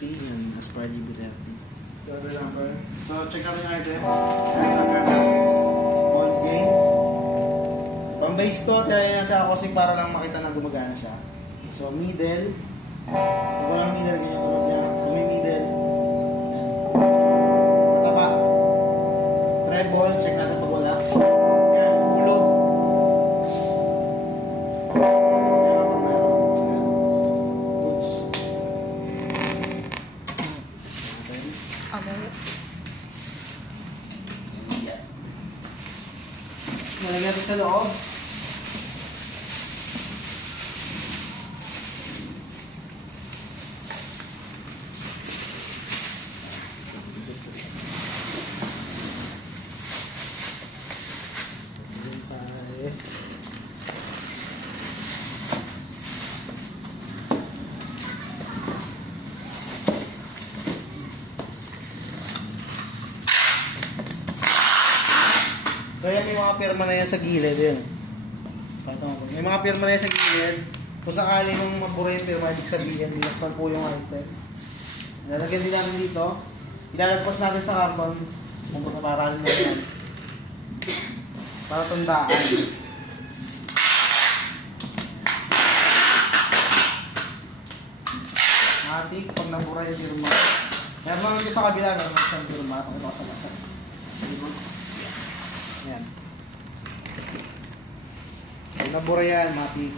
30 and Aspire DB30. So, the number. So, check natin yung item. Small gain. Pang base to, try na sa causing para lang makita na gumagana siya. So, middle. Pag walang middle, ganyan tulad niya. Kung may middle. Mataba. Treble, check natin pag wala. Yan, hulog. Yan, pag meron. Check. Goods. Okay. Nalagyan natin sa loob. So yan, may mga pirma na yan sa gilid yun. May mga pirma na yan sa gilid. Kung sakali nung mabura yung pirma, ibig sabihin, binakpan po yung outlet. Lalagyan din natin dito. Ilalagpas natin sa carbon. Kung pagkaparalin na yan. Para tandaan. Matik, pag nabura yung pirma. Meron naman ito sa kabila, meron naman siyang pirma. Pakita ko sa mata. Ayan. Pag nabura yan, matik.